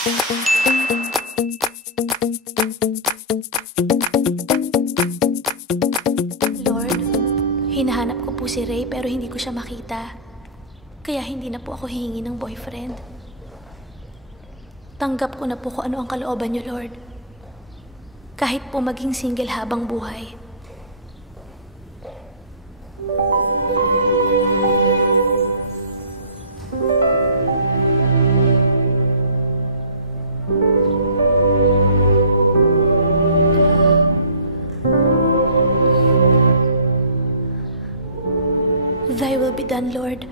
Lord, hinahanap ko po si Ray pero hindi ko siya makita. Kaya hindi na po ako hihingi ng boyfriend. Tanggap ko na po kung ano ang kalooban niyo, Lord. Kahit po maging single habang buhay. Thy will be done, Lord.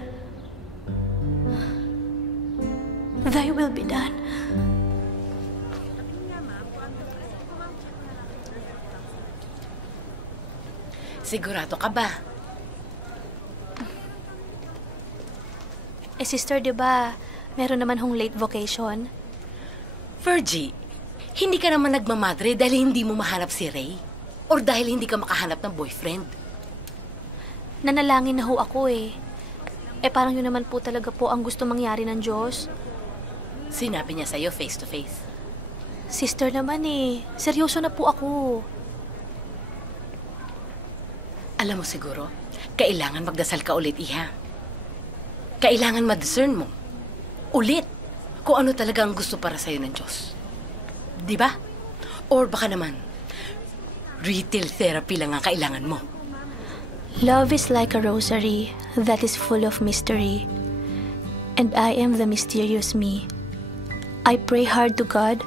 Thy will be done. Sigurado ka ba? Sister, di ba, meron naman hong late vocation? Virgie, hindi ka naman nagmamadre dahil hindi mo mahanap si Ray? Or dahil hindi ka makahanap ng boyfriend? Nanalangin na ho ako eh. Parang yun naman po talaga po ang gusto mangyari ng Diyos. Sinabi niya sa'yo face to face. Sister naman eh, seryoso na po ako. Alam mo siguro, kailangan magdasal ka ulit, Iha. Kailangan ma-discern mo ulit kung ano talaga ang gusto para sa'yo ng Diyos. Di ba? Or baka naman, retail therapy lang ang kailangan mo. Love is like a rosary that is full of mystery, and I am the mysterious me. I pray hard to God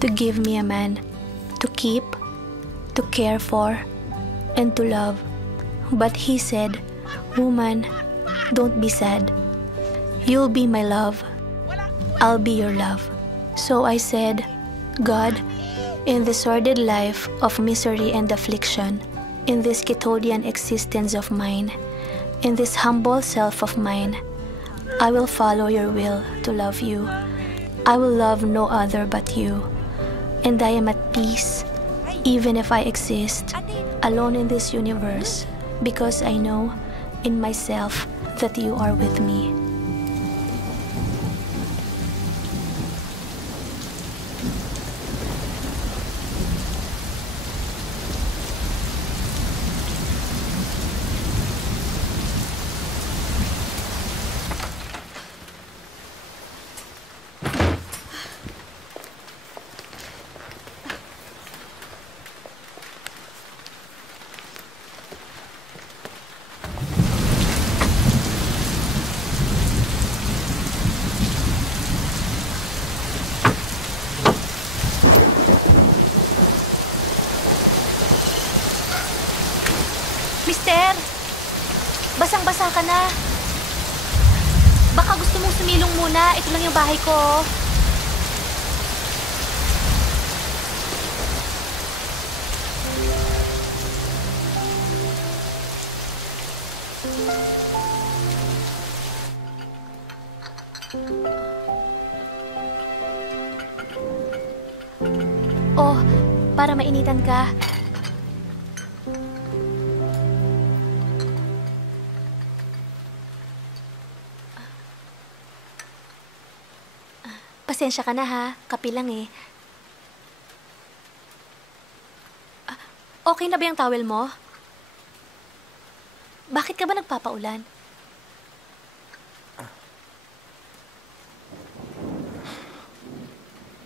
to give me a man to keep, to care for, and to love. But he said, "Woman, don't be sad. You'll be my love. I'll be your love." So I said, God, in the sordid life of misery and affliction, in this Kitodian existence of mine, in this humble self of mine, I will follow your will to love you. I will love no other but you. And I am at peace, even if I exist alone in this universe, because I know in myself that you are with me. Mister! Basang-basa ka na. Baka gusto mong sumilong muna. Ito lang yung bahay ko. Oh, para mainitan ka. Pasensya ka na ha, kape lang eh. Okay na ba yung towel mo? Bakit ka ba nagpapaulan?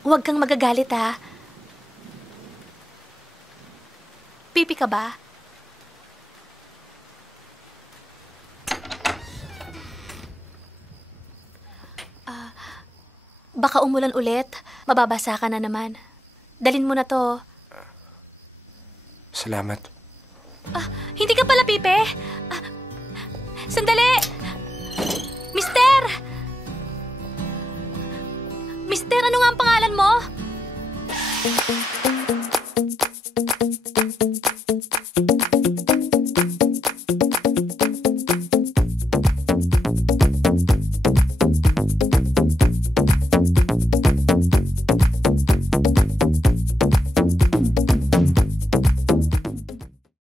Huwag kang magagalit ha. Pipi ka ba? Baka umulan ulit. Mababasa ka na naman. Dalin mo na to. Salamat. Hindi ka pala, Pipe. Sandali!